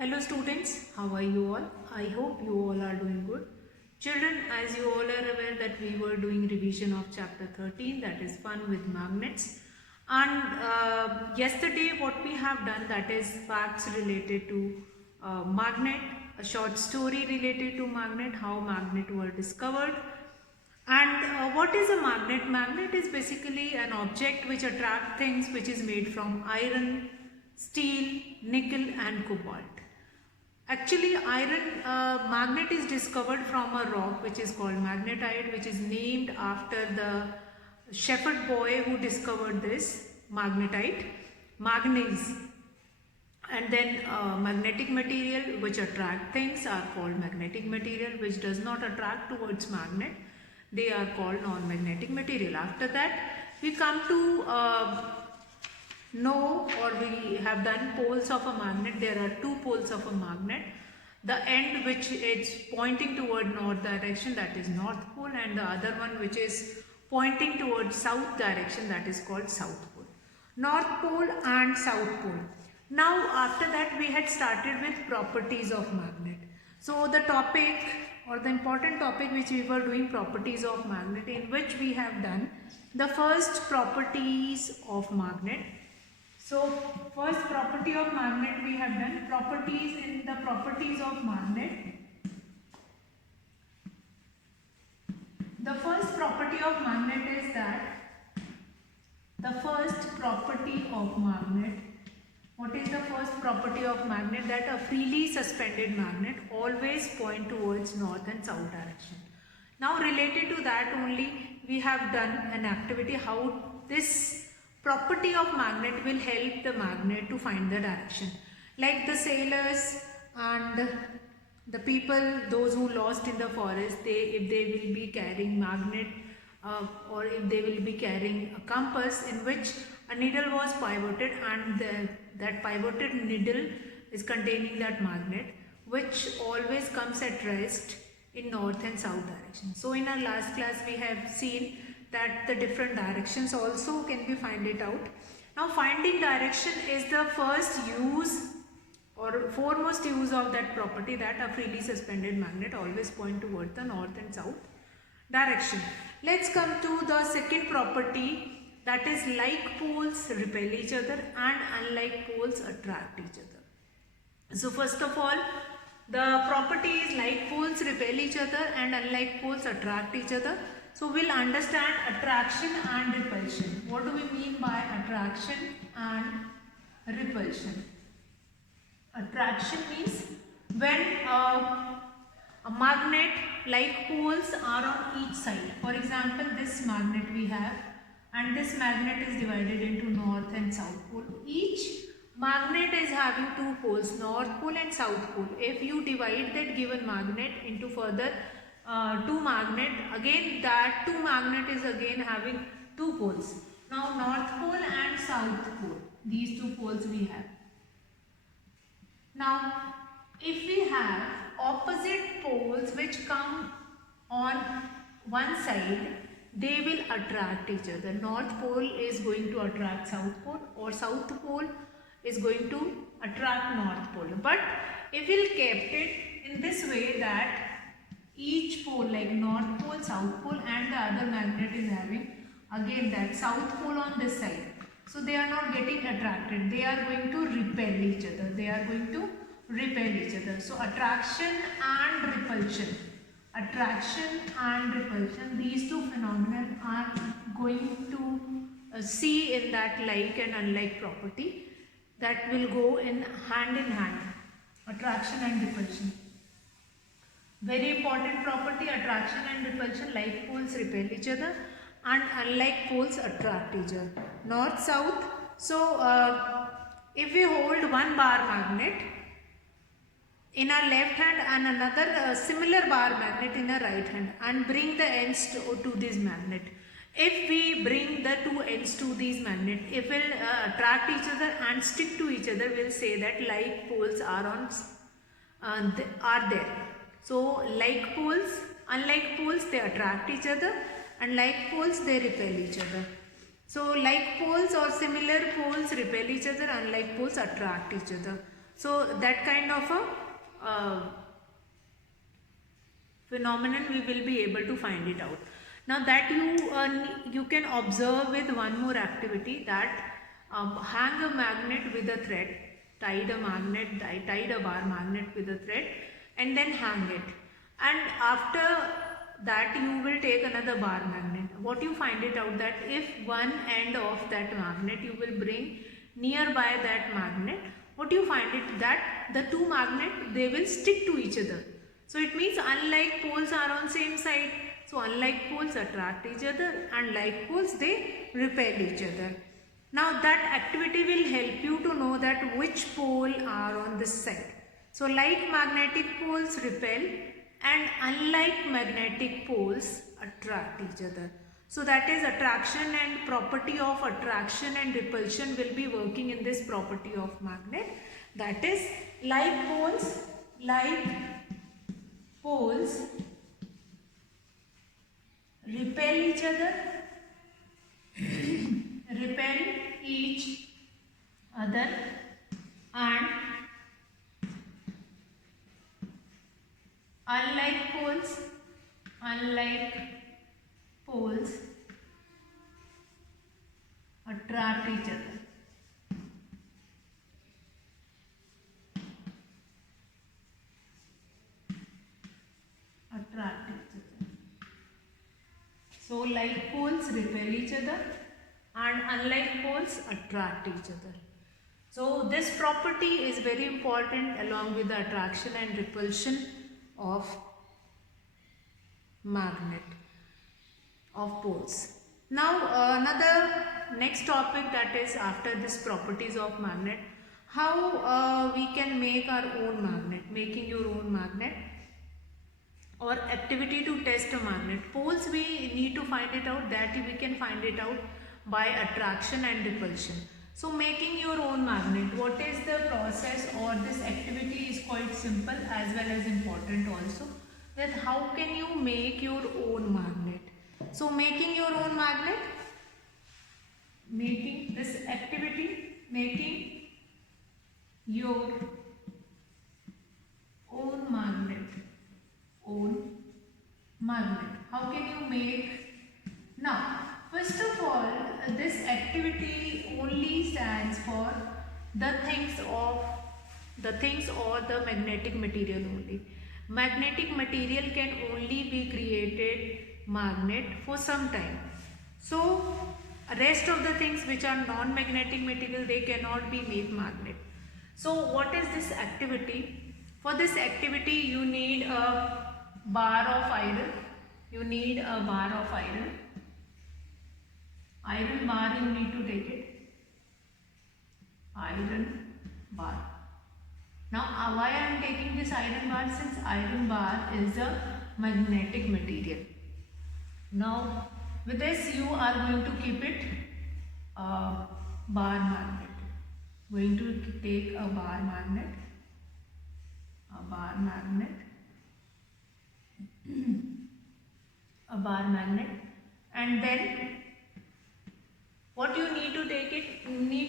Hello students, how are you all? I hope you all are doing good. Children, as you all are aware that we were doing revision of chapter 13, that is fun with magnets. And yesterday what we have done, that is facts related to magnet, a short story related to magnet, how magnet were discovered. And what is a magnet? Magnet is basically an object which attracts things which is made from iron, steel, nickel and cobalt. Actually, iron magnet is discovered from a rock which is called magnetite, which is named after the shepherd boy who discovered this magnetite, manganese. And then magnetic material which attract things are called magnetic material, which does not attract towards magnet. They are called non-magnetic material. After that, we come to know, or we have done poles of a magnet. There are two poles of a magnet. The end which is pointing toward north direction, that is north pole, and the other one which is pointing towards south direction, that is called south pole. North pole and south pole. Now after that we had started with properties of magnet. So the topic or the important topic which we were doing, properties of magnet, in which we have done the first properties of magnet. So first property of magnet we have done, properties. In the properties of magnet, the first property of magnet is that the first property of magnet, what is the first property of magnet? That a freely suspended magnet always point towards north and south direction. Now related to that only we have done an activity, how this property of magnet will help the magnet to find the direction. Like the sailors and the people, those who lost in the forest, if they will be carrying magnet or if they will be carrying a compass in which a needle was pivoted, and that pivoted needle is containing that magnet, which always comes at rest in north and south direction. So in our last class we have seen that the different directions also can be find it out. Now finding direction is the first use or foremost use of that property, that a freely suspended magnet always point toward the north and south direction. Let's come to the second property, that is like poles repel each other and unlike poles attract each other. So first of all, the property is like poles repel each other and unlike poles attract each other. So we'll understand attraction and repulsion. What do we mean by attraction and repulsion? Attraction means when a magnet like poles are on each side. For example, this magnet we have, and this magnet is divided into north and south pole. Each magnet is having two poles, north pole and south pole. If you divide that given magnet into further two magnet, again that two magnet is again having two poles. Now north pole and south pole, these two poles we have. Now if we have opposite poles which come on one side, they will attract each other. North pole is going to attract south pole, or south pole is going to attract north pole. But if we'll kept it in this way, that each pole like north pole, south pole, and the other magnet is having again that south pole on this side. So they are not getting attracted. They are going to repel each other. They are going to repel each other. So attraction and repulsion. Attraction and repulsion, these two phenomena are going to see in that like and unlike property, that will go in hand, attraction and repulsion. Very important property, attraction and repulsion. Like poles repel each other and unlike poles attract each other. North, south. So if we hold one bar magnet in our left hand and another similar bar magnet in our right hand, and bring the ends to this magnet. If we bring the two ends to these magnet, if it will attract each other and stick to each other, we'll say that like poles are there. So like poles, unlike poles, they attract each other, and like poles they repel each other. So like poles or similar poles repel each other, unlike poles attract each other. So that kind of a phenomenon we will be able to find it out. Now that you can observe with one more activity, that hang a magnet with a thread, tied a bar magnet with a thread, and then hang it. And after that you will take another bar magnet. What you find it out, that if one end of that magnet you will bring nearby that magnet, what you find it, that the two magnets, they will stick to each other. So it means unlike poles are on same side. So unlike poles attract each other, and like poles they repel each other. Now that activity will help you to know that which pole are on this side. So like magnetic poles repel, and unlike magnetic poles attract each other. So that is attraction, and property of attraction and repulsion will be working in this property of magnet. That is, like poles repel each other, repel each other, and unlike poles attract each other. So like poles repel each other, and unlike poles attract each other. So this property is very important along with the attraction and repulsion of magnet, of poles. Now another next topic, that is after this properties of magnet, how we can make our own magnet, making your own magnet, or activity to test a magnet. Poles we need to find it out, that we can find it out by attraction and repulsion. So making your own magnet, what is the process, or this activity is quite simple as well as important also, that how can you make your own magnet. So making your own magnet, making this activity, making your own magnet. How can you make? Now, first of all, this activity only stands for the things or the magnetic material only. Magnetic material can only be created magnet for some time. So, rest of the things which are non-magnetic material, they cannot be made magnet. So, what is this activity? For this activity, you need a bar of iron. Iron bar you need to take it. Iron bar. Now why I am taking this iron bar? Since iron bar is a magnetic material. Now with this you are going to keep it a bar magnet. Going to take a bar magnet. A bar magnet, and then what you need to take it, you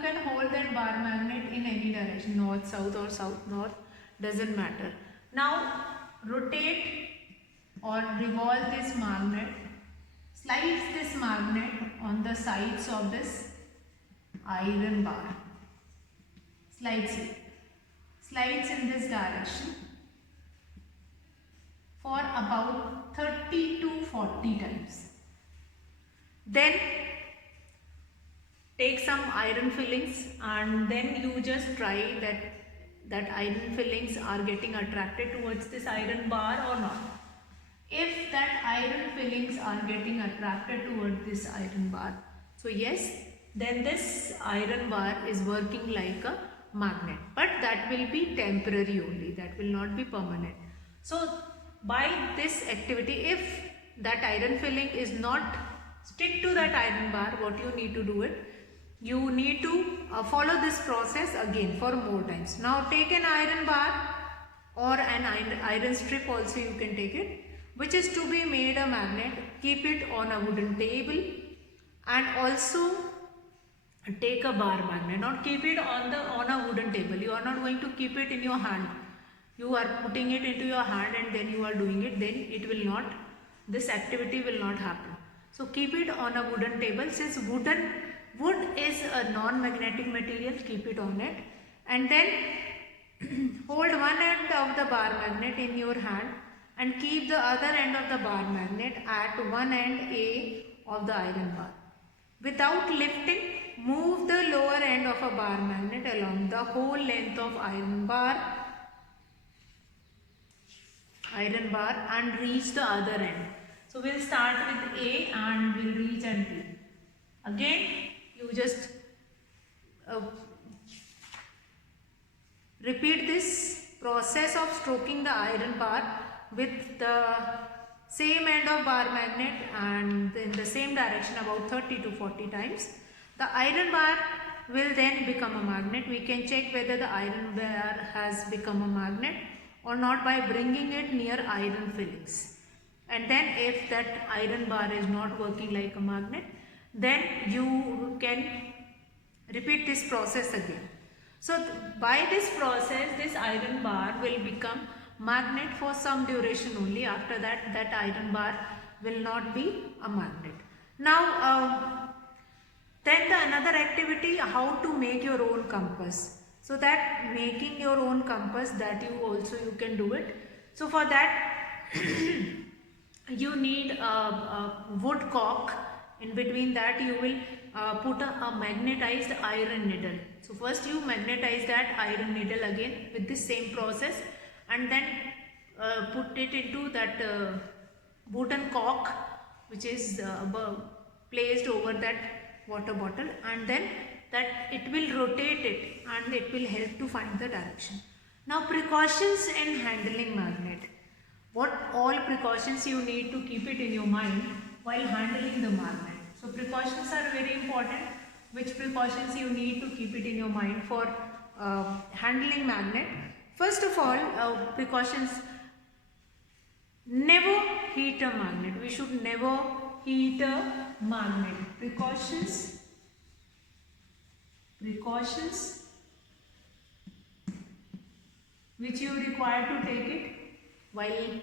can hold that bar magnet in any direction, north, south or south, north, doesn't matter. Now rotate or revolve this magnet, slides this magnet on the sides of this iron bar, slides in this direction for about 30 to 40 times. Then take some iron fillings, and then you just try that iron fillings are getting attracted towards this iron bar or not. If that iron fillings are getting attracted towards this iron bar, so yes, then this iron bar is working like a magnet, but that will be temporary only, that will not be permanent. So by this activity, if that iron filling is not stick to that iron bar, what you need to do it, you need to follow this process again for more times. Now take an iron bar or an iron strip also, you can take it, which is to be made a magnet. Keep it on a wooden table, and also take a bar magnet, not keep it on a wooden table. You are not going to keep it in your hand. You are putting it into your hand and then you are doing it. Then it will not, this activity will not happen. So keep it on a wooden table. Since wood is a non-magnetic material, keep it on it, and then hold one end of the bar magnet in your hand and keep the other end of the bar magnet at one end A of the iron bar. Without lifting, move the lower end of a bar magnet along the whole length of iron bar and reach the other end. So we'll start with A and we'll reach at B. Again, you just repeat this process of stroking the iron bar with the same end of bar magnet and in the same direction about 30 to 40 times. The iron bar will then become a magnet. We can check whether the iron bar has become a magnet or not by bringing it near iron fillings. And then if that iron bar is not working like a magnet, then you can repeat this process again. So by this process, this iron bar will become magnet for some duration only. After that, that iron bar will not be a magnet. Now, then the another activity, how to make your own compass. So that making your own compass, that you can do it. So for that, you need a wood cock. In between that, you will put a magnetized iron needle. So first you magnetize that iron needle again with the same process, and then put it into that wooden cock which is placed over that water bottle, and then that it will rotate it and it will help to find the direction. Now, precautions in handling magnet. What all precautions you need to keep it in your mind while handling the magnet. So precautions are very important. Which precautions you need to keep it in your mind for handling magnet? First of all, precautions: never heat a magnet. We should never heat a magnet. Precautions which you require to take it while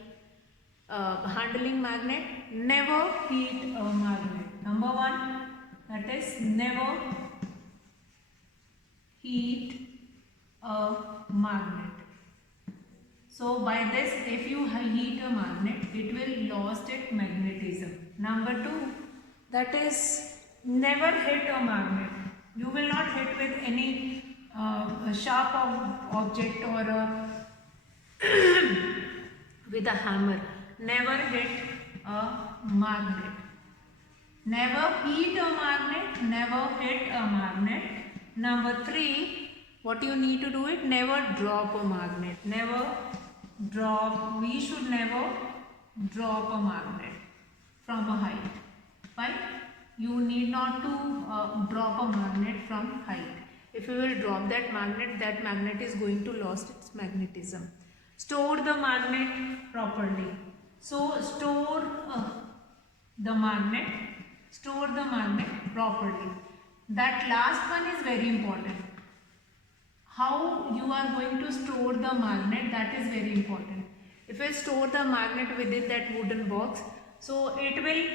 handling magnet. Never heat a magnet. Number one, that is never heat a magnet. So by this, if you heat a magnet, it will lose its magnetism. Number two, that is never hit a magnet. You will not hit with any sharp object or with a hammer. Never hit a magnet. Never heat a magnet, never hit a magnet. Number three, what you need to do it, never drop a magnet. Never drop, we should never drop a magnet from a height. Fine? You need not to drop a magnet from height. If you will drop that magnet is going to lose its magnetism. Store the magnet properly. So store the magnet properly. That last one is very important. How you are going to store the magnet, that is very important. If you store the magnet within that wooden box, so it will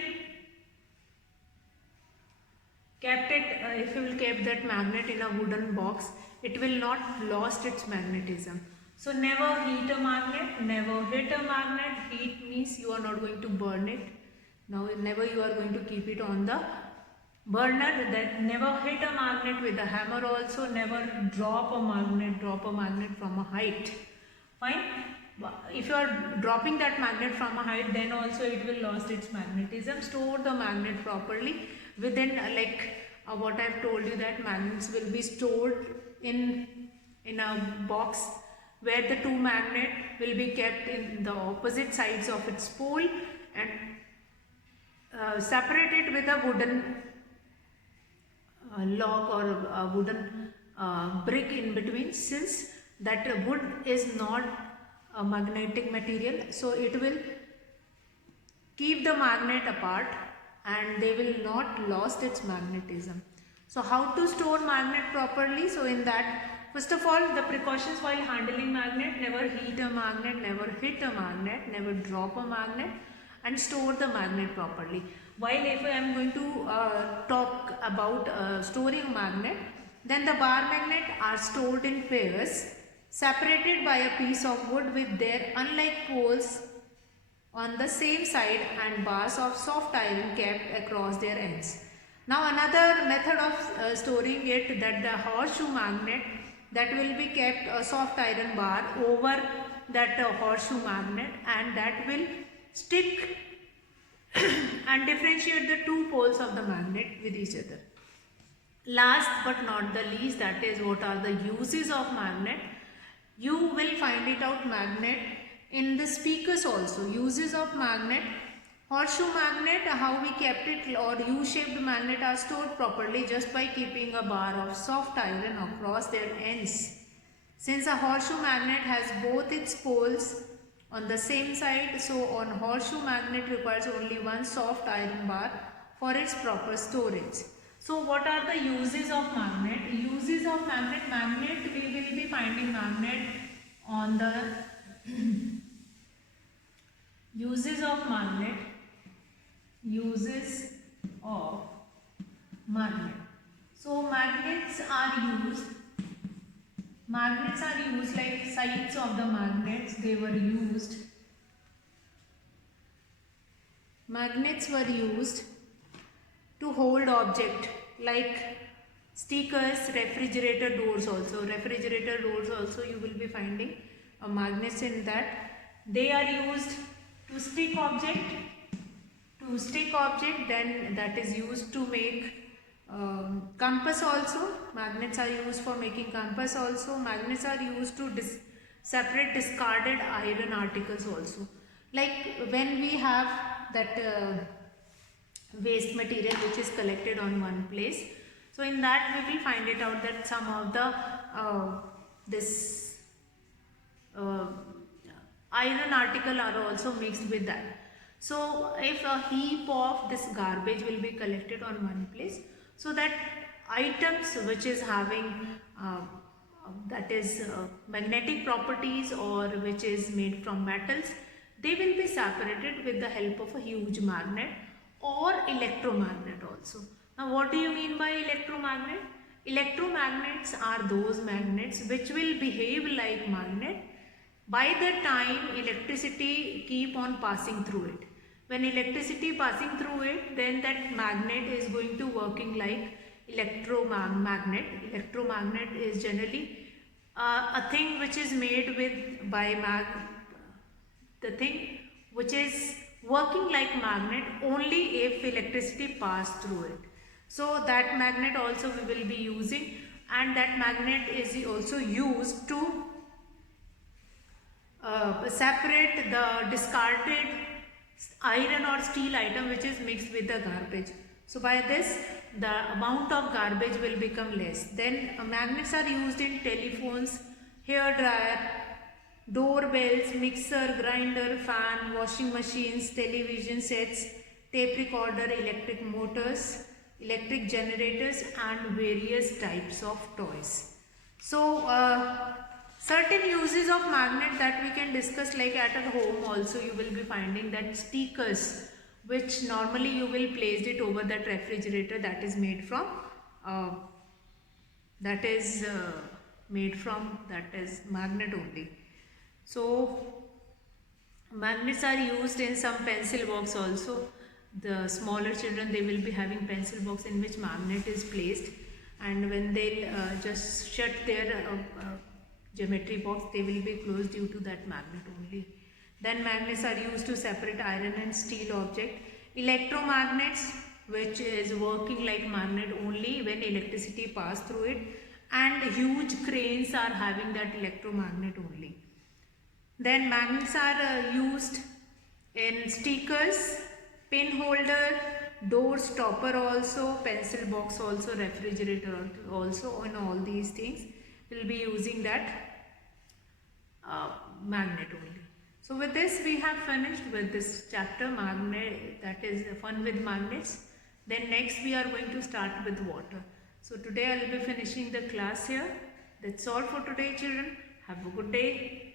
if you will keep that magnet in a wooden box, it will not lose its magnetism. So never heat a magnet, never hit a magnet. Heat means you are not going to burn it. Now never you are going to keep it on the burner. That never hit a magnet with a hammer also. Never drop a magnet from a height. Fine. If you are dropping that magnet from a height, then also it will lose its magnetism. Store the magnet properly within what I have told you, that magnets will be stored in a box where the two magnets will be kept in the opposite sides of its pole and separated with a wooden log or a wooden brick in between, since that wood is not a magnetic material, so it will keep the magnet apart and they will not lose its magnetism. So how to store magnet properly? So in that, first of all, the precautions while handling magnet: never heat a magnet, never hit a magnet, never drop a magnet, and store the magnet properly. While if I am going to talk about storing a magnet, then the bar magnet are stored in pairs, separated by a piece of wood with their unlike poles on the same side and bars of soft iron kept across their ends. Now another method of storing it, that the horseshoe magnet, that will be kept a soft iron bar over that horseshoe magnet, and that will stick and differentiate the two poles of the magnet with each other. Last but not the least, that is what are the uses of magnet. You will find it out magnet in the speakers also. Uses of magnet: horseshoe magnet, how we kept it, or U-shaped magnet are stored properly just by keeping a bar of soft iron across their ends. Since a horseshoe magnet has both its poles on the same side, so on horseshoe magnet requires only one soft iron bar for its proper storage. So what are the uses of magnet? Uses of magnet: magnet, we will be finding magnet on the uses of magnet. Uses of magnet. So magnets are used like sides of the magnets, they were used. Magnets were used to hold object like stickers, refrigerator doors also. Refrigerator doors also you will be finding magnets in that. They are used to stick object. Then that is used to make compass also. Magnets are used for making compass also. Magnets are used to separate discarded iron articles also. Like when we have that waste material which is collected on one place, so in that we will find it out that some of the this iron article are also mixed with that. So if a heap of this garbage will be collected on one place, so that items which is having magnetic properties or which is made from metals, they will be separated with the help of a huge magnet or electromagnet also. Now what do you mean by electromagnet? Electromagnets are those magnets which will behave like magnet by the time electricity keep on passing through it. When electricity passing through it, then that magnet is going to working like electromagnet. Electromagnet is generally a thing which is made with by the thing which is working like magnet only if electricity pass through it. So that magnet also we will be using, and that magnet is also used to separate the discarded iron or steel item which is mixed with the garbage. So by this the amount of garbage will become less. Then magnets are used in telephones, hair dryer, doorbells, mixer, grinder, fan, washing machines, television sets, tape recorder, electric motors, electric generators, and various types of toys. So certain uses of magnet that we can discuss, like at a home also you will be finding that stickers, which normally you will place it over that refrigerator, that is made from magnet only. So magnets are used in some pencil box also. The smaller children, they will be having pencil box in which magnet is placed, and when they just shut their geometry box, they will be closed due to that magnet only. Then magnets are used to separate iron and steel object. Electromagnets, which is working like magnet only when electricity pass through it, and huge cranes are having that electromagnet only. Then magnets are used in stickers, pin holder, door stopper also, pencil box also, refrigerator also. In all these things we will be using that magnet only. So with this we have finished with this chapter, magnet, that is fun with magnets. Then next we are going to start with water. So today I will be finishing the class here. That's all for today, children. Have a good day.